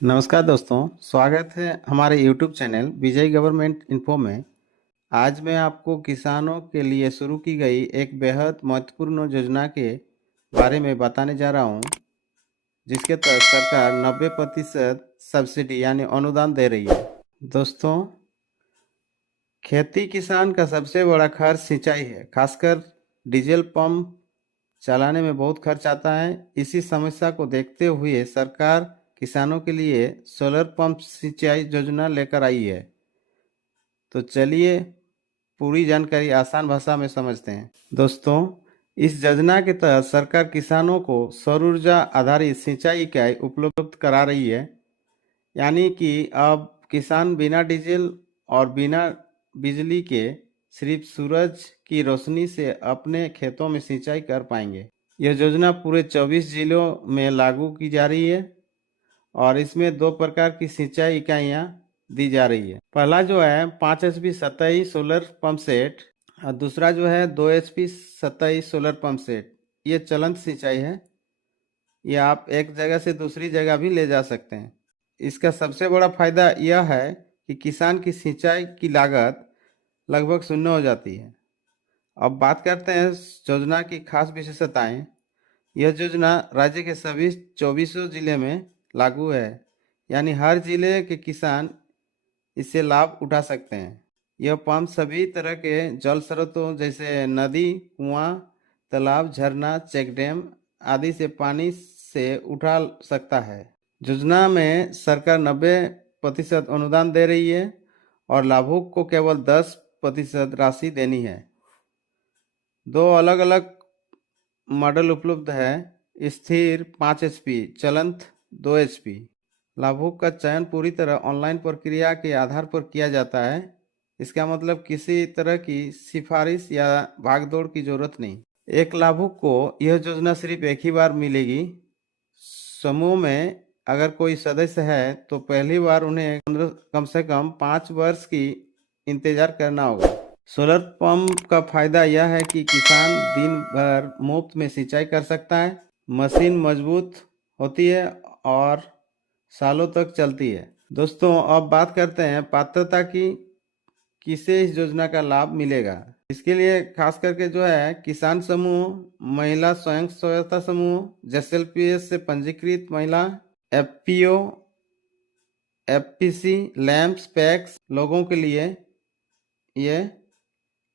नमस्कार दोस्तों, स्वागत है हमारे YouTube चैनल विजय गवर्नमेंट इन्फो में। आज मैं आपको किसानों के लिए शुरू की गई एक बेहद महत्वपूर्ण योजना के बारे में बताने जा रहा हूं, जिसके तहत सरकार 90% सब्सिडी यानी अनुदान दे रही है। दोस्तों, खेती किसान का सबसे बड़ा खर्च सिंचाई है। खासकर डीजल पंप चलाने में बहुत खर्च आता है। इसी समस्या को देखते हुए सरकार किसानों के लिए सोलर पंप सिंचाई योजना लेकर आई है। तो चलिए पूरी जानकारी आसान भाषा में समझते हैं। दोस्तों, इस योजना के तहत सरकार किसानों को सौर ऊर्जा आधारित सिंचाई इकाई उपलब्ध करा रही है। यानी कि अब किसान बिना डीजल और बिना बिजली के सिर्फ सूरज की रोशनी से अपने खेतों में सिंचाई कर पाएंगे। यह योजना पूरे 24 जिलों में लागू की जा रही है और इसमें दो प्रकार की सिंचाई इकाइयाँ दी जा रही है। पहला जो है 5 HP सतही सोलर पंप सेट और दूसरा जो है 2 HP सतही सोलर पंप सेट। ये चलंत सिंचाई है। ये आप एक जगह से दूसरी जगह भी ले जा सकते हैं। इसका सबसे बड़ा फायदा यह है कि किसान की सिंचाई की लागत लगभग शून्य हो जाती है। अब बात करते हैं योजना की खास विशेषताएं। यह योजना राज्य के सभी 24 जिले में लागू है, यानी हर जिले के किसान इससे लाभ उठा सकते हैं। यह पंप सभी तरह के जल स्रोतों जैसे नदी, कुआं, तालाब, झरना, चेक डैम आदि से पानी से उठा सकता है। योजना में सरकार 90% अनुदान दे रही है और लाभुक को केवल 10% राशि देनी है। दो अलग अलग मॉडल उपलब्ध है, स्थिर 5 HP, चलंत 2 HP। लाभुक का चयन पूरी तरह ऑनलाइन प्रक्रिया के आधार पर किया जाता है। इसका मतलब किसी तरह की सिफारिश या भागदौड़ की जरूरत नहीं। एक लाभुक को यह योजना सिर्फ एक ही बार मिलेगी। समूह में अगर कोई सदस्य है तो पहली बार उन्हें कम से कम 5 वर्ष की इंतजार करना होगा। सोलर पंप का फायदा यह है कि किसान दिन भर मुफ्त में सिंचाई कर सकता है। मशीन मजबूत होती है और सालों तक चलती है। दोस्तों, अब बात करते हैं पात्रता की, किसे इस योजना का लाभ मिलेगा। इसके लिए खास करके जो है किसान समूह, महिला स्वयं सहायता समूह, JSLPS से पंजीकृत महिला, FPO, FPC, लैंप्स, पैक्स लोगों के लिए ये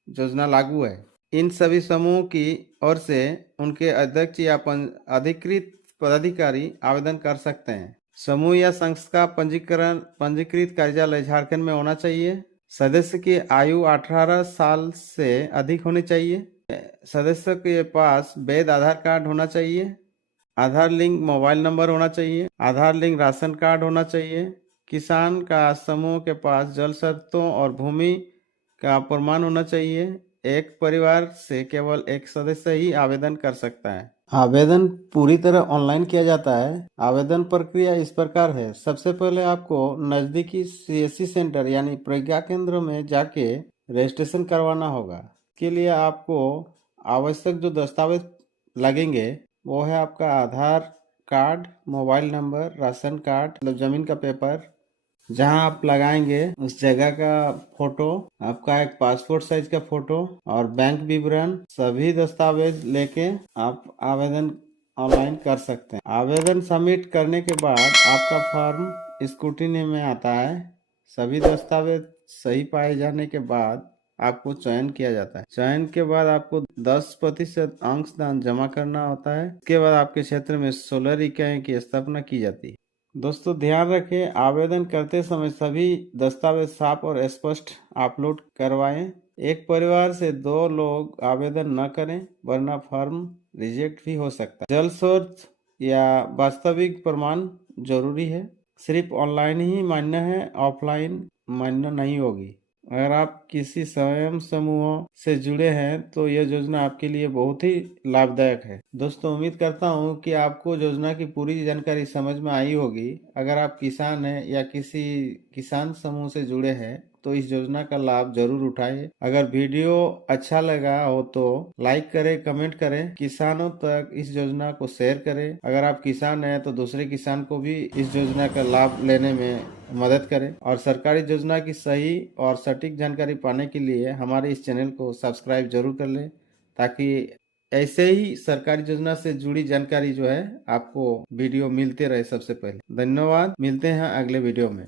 योजना लागू है। इन सभी समूह की ओर से उनके अध्यक्ष या अधिकृत पदाधिकारी आवेदन कर सकते हैं। समूह या संस्था पंजीकृत कार्यालय झारखंड में होना चाहिए। सदस्य की आयु 18 साल से अधिक होनी चाहिए। सदस्य के पास वैध आधार कार्ड होना चाहिए। आधार लिंक मोबाइल नंबर होना चाहिए। आधार लिंक राशन कार्ड होना चाहिए। किसान का समूह के पास जल स्रोतों और भूमि का प्रमाण होना चाहिए। एक परिवार से केवल एक सदस्य ही आवेदन कर सकता है। आवेदन पूरी तरह ऑनलाइन किया जाता है। आवेदन प्रक्रिया इस प्रकार है। सबसे पहले आपको नजदीकी CSC सेंटर यानी प्रज्ञा केंद्र में जाके रजिस्ट्रेशन करवाना होगा। इसके लिए आपको आवश्यक जो दस्तावेज लगेंगे वो है आपका Aadhaar card, mobile number, ration card, मतलब जमीन का पेपर, जहां आप लगाएंगे उस जगह का फोटो, आपका एक पासपोर्ट साइज का फोटो और बैंक विवरण, सभी दस्तावेज लेके आप आवेदन ऑनलाइन कर सकते हैं। आवेदन सबमिट करने के बाद आपका फॉर्म स्क्रूटिनी में आता है। सभी दस्तावेज सही पाए जाने के बाद आपको चयन किया जाता है। चयन के बाद आपको 10% अंशदान जमा करना होता है। इसके बाद आपके क्षेत्र में सोलर इकाई की स्थापना की जाती है। दोस्तों, ध्यान रखें, आवेदन करते समय सभी दस्तावेज साफ और स्पष्ट अपलोड करवाएं। एक परिवार से 2 लोग आवेदन न करें वरना फॉर्म रिजेक्ट भी हो सकता है। जल स्रोत या वास्तविक प्रमाण जरूरी है। सिर्फ ऑनलाइन ही मान्य है, ऑफलाइन मान्य नहीं होगी। अगर आप किसी स्वयं समूह से जुड़े हैं तो यह योजना आपके लिए बहुत ही लाभदायक है। दोस्तों, उम्मीद करता हूं कि आपको योजना की पूरी जानकारी समझ में आई होगी। अगर आप किसान हैं या किसी किसान समूह से जुड़े हैं तो इस योजना का लाभ जरूर उठाएं। अगर वीडियो अच्छा लगा हो तो लाइक करें, कमेंट करें, किसानों तक इस योजना को शेयर करें। अगर आप किसान हैं तो दूसरे किसान को भी इस योजना का लाभ लेने में मदद करें। और सरकारी योजना की सही और सटीक जानकारी पाने के लिए हमारे इस चैनल को सब्सक्राइब जरूर कर लें, ताकि ऐसे ही सरकारी योजना से जुड़ी जानकारी जो है आपको वीडियो मिलते रहे सबसे पहले। धन्यवाद, मिलते हैं अगले वीडियो में।